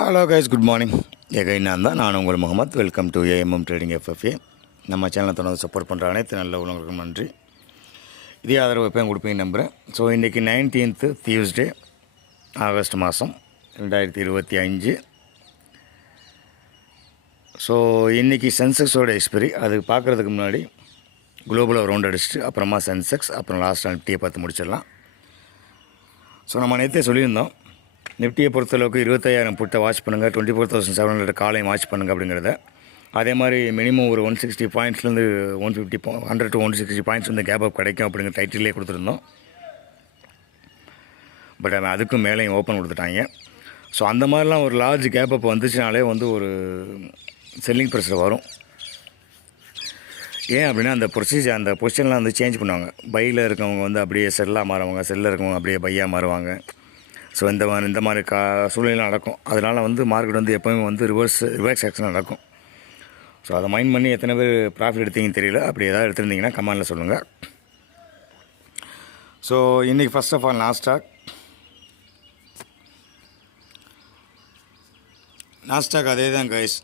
Hello guys good morning எகை நான் தான். நான் உங்கள் Mohammed. Welcome to A M M trading F F A நம்ம சேனலை தொடர்ந்து சப்போர்ட் பண்ணுற அனைத்து நல்ல உள்ளவங்களுக்கும் நன்றி. இதே ஆதரவு எப்பயும் கொடுப்பீங்க நம்புகிறேன் ஸோ இன்றைக்கி நைன்டீன்த்து தியூஸ்டே ஆகஸ்ட் மாதம் ரெண்டாயிரத்தி இருபத்தி அஞ்சு ஸோ இன்றைக்கி சென்செக்ஸோட எக்ஸ்பெரி அது பார்க்குறதுக்கு முன்னாடி குளோபலாக ரவுண்ட் அடிச்சுட்டு அப்புறமா சென்செக்ஸ் அப்புறம் லாஸ்ட் நிஃப்டியை பார்த்து முடிச்சிடலாம். ஸோ நம்ம நேற்றே சொல்லியிருந்தோம். நிஃப்டியை பொறுத்தளவுக்கு இருபத்தாயிரம் புட்டை வாட்ச் பண்ணுங்கள் twenty four thousand seven hundred காலையும் வாட்ச் பண்ணுங்கள் அப்படிங்கிறத. அதே மாதிரி மினிமம் ஒரு one sixty பாயிண்ட்ஸ்லேருந்து one fifty hundred to one sixty points வந்து கேப் அப் கிடைக்கும் அப்படிங்கிற டைட்டிலே கொடுத்துருந்தோம். பட் அவன் அதுக்கும் மேலேயும் ஓப்பன் கொடுத்துட்டாங்க. ஸோ அந்த மாதிரிலாம் ஒரு லார்ஜ் கேப் அப் வந்துச்சுனாலே வந்து ஒரு செல்லிங் ப்ரெஷர் வரும். ஏன் அப்படின்னா அந்த ப்ரொசீஜர் அந்த பொசிஷன்லாம் வந்து சேஞ்ச் பண்ணுவாங்க. பையில் இருக்கவங்க வந்து அப்படியே செல்லாக மாறுவாங்க செல்லில் இருக்கவங்க அப்படியே பையாக மாறுவாங்க. ஸோ இந்த மாதிரி இந்த மாதிரி கா சூழ்நிலை நடக்கும். அதனால் வந்து மார்க்கெட் வந்து எப்போவுமே வந்து ரிவர்ஸ் ரிவர்ஸ் ஆக்ஷன் நடக்கும். ஸோ அதை மைண்ட் பண்ணி எத்தனை பேர் ப்ராஃபிட் எடுத்தீங்கன்னு தெரியல. அப்படி ஏதாவது எடுத்திருந்தீங்கன்னா கமெண்டில் சொல்லுங்கள் ஸோ இன்றைக்கி first of all Nasdaq Nasdaq அதே தான் கைஸ்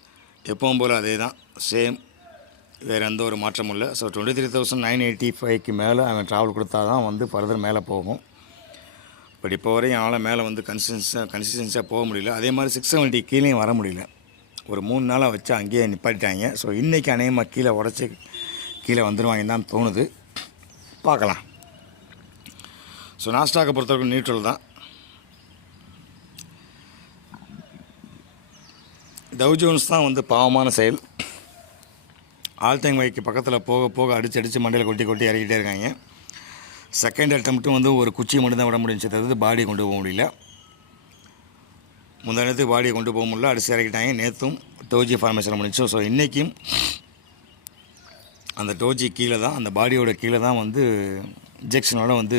எப்பவும் போல் அதே தான். சேம் வேறு எந்த ஒரு மாற்றமும் இல்லை. So twenty three thousand nine eighty ஃபைவ்க்கு மேலே அவன் ட்ராவல் கொடுத்தா தான் வந்து ஃபர்தர் மேலே போகும். பட் இப்போ வரையும் ஆளை மேலே வந்து கன்சிஸ்டன்ஸாக கன்சிஸ்டன்ஸாக போக முடியல. அதே மாதிரி சிக்ஸ் செவன்ட்டி கீழேயும் வர முடியல. ஒரு மூணு நாளாக வச்சு அங்கேயே நிப்பாட்டிட்டாங்க. ஸோ இன்றைக்கி அநேகமாக கீழே உடச்சி கீழே வந்துடுவாங்கன்னு தான் தோணுது. பார்க்கலாம். ஸோ நாஸ்டாக்கை பொறுத்தவரைக்கும் நியூட்ரல் தான். டவ் ஜோன்ஸ் தான் வந்து பாவமான செயல். ஆல் டைம் வைக்கு பக்கத்தில் போக போக அடித்து அடித்து மண்டையில் கொட்டி கொட்டி இறக்கிட்டே இருக்காங்க. செகண்ட் அட்டம்ப்ட்டும் வந்து ஒரு குச்சியை மட்டும் தான் விட முடிஞ்சு தவிர்த்து பாடியை கொண்டு போக முடியல. முந்தானத்துக்கு பாடியை கொண்டு போக முடியல. அடிச்சு இறக்கிட்டாங்க. நேற்றும் டோஜி ஃபார்மேஷன் முடிஞ்சு ஸோ இன்றைக்கும் அந்த டோஜி கீழே தான் அந்த பாடியோட கீழே தான் வந்து இன்ஜெக்ஷனோட வந்து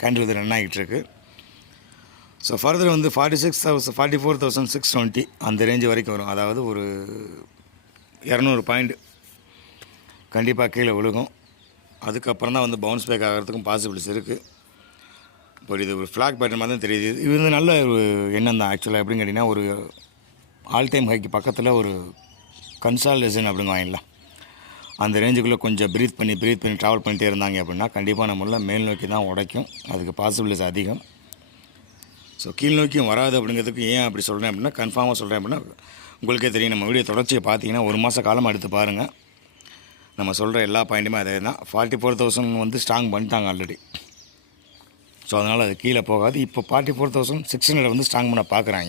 கேண்டில் வந்து ரன் ஆகிட்டு இருக்கு. ஸோ ஃபர்தர் வந்து forty six thousand forty four thousand six twenty அந்த ரேஞ்சு வரைக்கும் வரும். அதாவது ஒரு இரநூறு பாயிண்ட் கண்டிப்பாக கீழே விழுகும். அதுக்கப்புறம் தான் வந்து பவுன்ஸ் பேக் ஆகிறதுக்கும் பாசிபிலிட்டிஸ் இருக்குது இப்போ இது ஒரு ஃப்ளாக் பேட்டர்ன் மாதிரி தான் தெரியுது. இது வந்து நல்ல ஒரு எண்ணம் தான் ஆக்சுவலாக எப்படின்னு கேட்டிங்கன்னா ஒரு ஆல் டைம் ஹைக்கு பக்கத்தில் ஒரு கன்சால்டேஷன் அப்படின்னு வாங்கிடலாம் அந்த ரேஞ்சுக்குள்ளே கொஞ்சம் ப்ரீத் பண்ணி ப்ரீத் பண்ணி ட்ராவல் பண்ணிகிட்டே இருந்தாங்க அப்படின்னா கண்டிப்பாக நம்மள மேல் நோக்கி தான் உடைக்கும். அதுக்கு பாசிபிலிட்டிஸ் அதிகம். ஸோ கீழ் நோக்கியும் வராது அப்படிங்கிறதுக்கு ஏன் அப்படி சொல்கிறேன் அப்படின்னா கன்ஃபார்மாக சொல்கிறேன் அப்படின்னா உங்களுக்கே தெரியும். நம்ம வீடியோ தொடர்ச்சியை பார்த்தீங்கன்னா ஒரு மாத காலம் எடுத்து பாருங்கள் நம்ம சொல்கிற எல்லா பாயிண்ட்டுமே அதே தான். ஃபார்ட்டி ஃபோர் தௌசண்ட் வந்து ஸ்ட்ராங் பண்ணிட்டாங்க ஆல்ரெடி ஸோ அதனால் அது கீழே போகாது. இப்போ forty four thousand six hundred வந்து ஸ்ட்ராங் பண்ண பார்க்குறாங்க